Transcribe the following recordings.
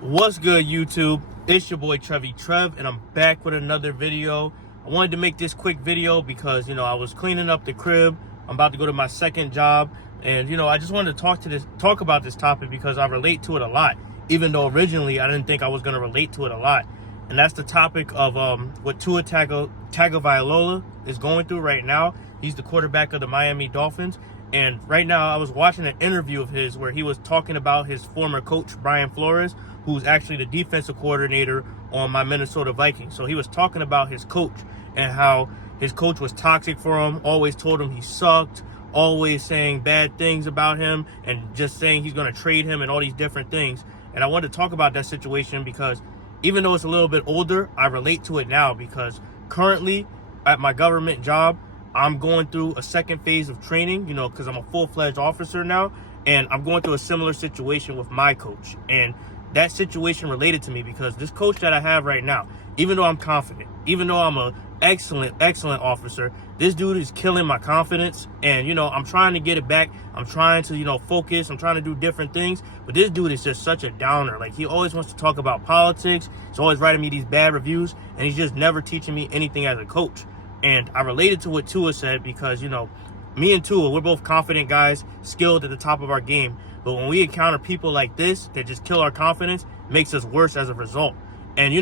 What's good, YouTube? It's your boy Trev, and I'm back with another video. I wanted to make this quick video because, I was cleaning up the crib. I'm about to go to my second job, and I just wanted to talk about this topic because I relate to it a lot, even though originally I didn't think I was going to relate to it a lot. And that's the topic of what Tua Tagovailoa is going through right now. He's the quarterback of the Miami Dolphins. And right now, I was watching an interview of his where he was talking about his former coach, Brian Flores, who's actually the defensive coordinator on my Minnesota Vikings. So he was talking about his coach and how his coach was toxic for him, always told him he sucked, always saying bad things about him, and just saying he's going to trade him and all these different things. And I wanted to talk about that situation because even though it's a little bit older, I relate to it now because currently at my government job, I'm going through a second phase of training, because I'm a full-fledged officer now, and I'm going through a similar situation with my coach. And that situation related to me because this coach that I have right now, even though I'm confident, even though I'm an excellent officer, this dude is killing my confidence. And, I'm trying to get it back. I'm trying to, focus. I'm trying to do different things. But this dude is just such a downer. Like, he always wants to talk about politics. He's always writing me these bad reviews, and he's just never teaching me anything as a coach. And I related to what Tua said because, me and Tua, we're both confident guys, skilled at the top of our game. But when we encounter people like this that just kill our confidence, it makes us worse as a result. And,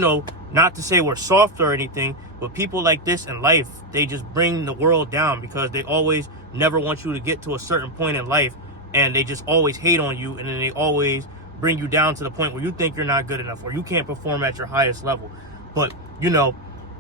not to say we're soft or anything, but people like this in life, they just bring the world down because they always never want you to get to a certain point in life. And they just always hate on you. And then they always bring you down to the point where you think you're not good enough or you can't perform at your highest level. But,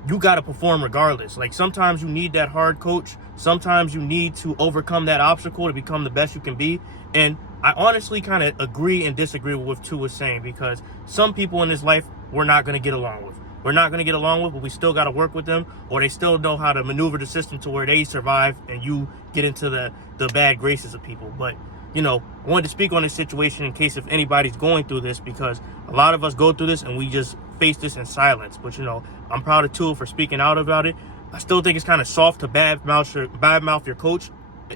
you got to perform regardless. Like, sometimes you need that hard coach. Sometimes you need to overcome that obstacle to become the best you can be. And I honestly kind of agree and disagree with what Tua was saying because some people in this life we're not going to get along with. We're not going to get along with, but we still got to work with them, or they still know how to maneuver the system to where they survive and you get into the bad graces of people. But, I wanted to speak on this situation in case if anybody's going through this because a lot of us go through this and we just face this in silence. But, I'm proud of Tua for speaking out about it. I still think it's kind of soft to badmouth your coach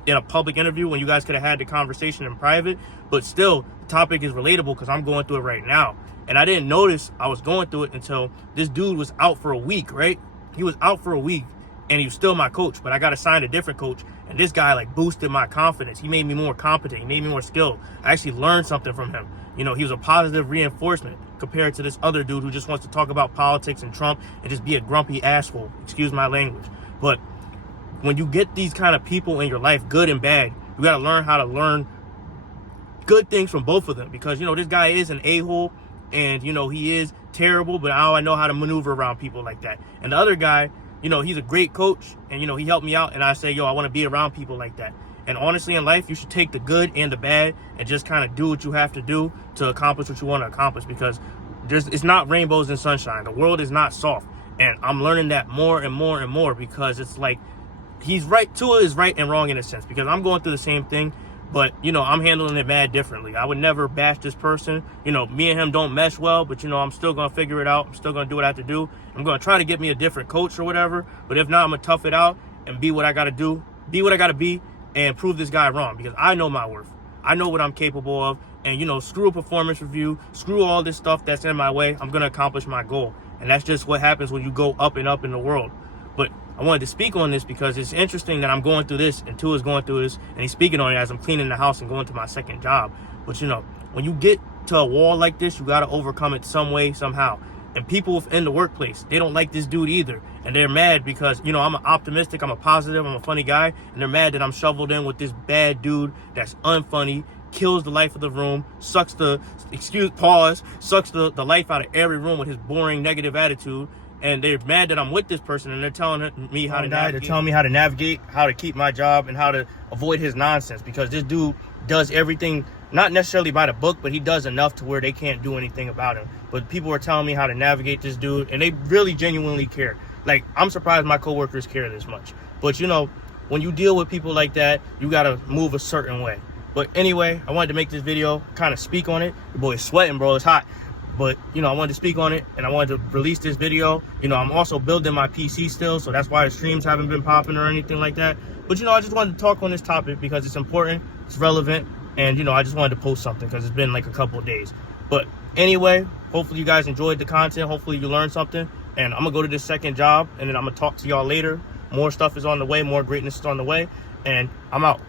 in a public interview when you guys could have had the conversation in private. But still, the topic is relatable because I'm going through it right now. And I didn't notice I was going through it until this dude was out for a week, right? He was out for a week and he was still my coach, but I got assigned a different coach. And this guy boosted my confidence. He made me more competent. He made me more skilled. I actually learned something from him. He was a positive reinforcement compared to this other dude who just wants to talk about politics and Trump and just be a grumpy asshole. Excuse my language. But when you get these kind of people in your life, good and bad, you got to learn how to learn good things from both of them because, this guy is an a-hole and, he is terrible, but now I know how to maneuver around people like that. And the other guy, he's a great coach and, he helped me out. And I say, I want to be around people like that. And honestly, in life, you should take the good and the bad and just kind of do what you have to do to accomplish what you want to accomplish because it's not rainbows and sunshine. The world is not soft. And I'm learning that more and more and more because it's like he's right. Tua is right and wrong in a sense because I'm going through the same thing. But, I'm handling it mad differently. I would never bash this person. Me and him don't mesh well, but, I'm still going to figure it out. I'm still going to do what I have to do. I'm going to try to get me a different coach or whatever. But if not, I'm going to tough it out and be what I got to do, be what I got to be, and prove this guy wrong because I know my worth. I know what I'm capable of. And, screw a performance review, screw all this stuff that's in my way. I'm going to accomplish my goal. And that's just what happens when you go up and up in the world. But I wanted to speak on this because it's interesting that I'm going through this and Tua's going through this and he's speaking on it as I'm cleaning the house and going to my second job. But, when you get to a wall like this, you got to overcome it some way, somehow. And people within the workplace, they don't like this dude either. And they're mad because, I'm an optimistic, I'm a positive, I'm a funny guy. And they're mad that I'm shoveled in with this bad dude that's unfunny, kills the life of the room, sucks the life out of every room with his boring negative attitude. And they're mad that I'm with this person and they're telling me how to navigate. They're telling me how to navigate, how to keep my job, and how to avoid his nonsense because this dude does everything, not necessarily by the book, but he does enough to where they can't do anything about him. But people are telling me how to navigate this dude, and they really genuinely care. Like, I'm surprised my coworkers care this much. But, when you deal with people like that, you got to move a certain way. But anyway, I wanted to make this video, kind of speak on it. Your boy's sweating, bro. It's hot. But, I wanted to speak on it, and I wanted to release this video. I'm also building my PC still, so that's why the streams haven't been popping or anything like that. But, I just wanted to talk on this topic because it's important, it's relevant, and, I just wanted to post something because it's been like a couple of days. But anyway, Hopefully you guys enjoyed the content. Hopefully you learned something. And I'm going to go to this second job, and then I'm going to talk to y'all later. More stuff is on the way. More greatness is on the way. And I'm out.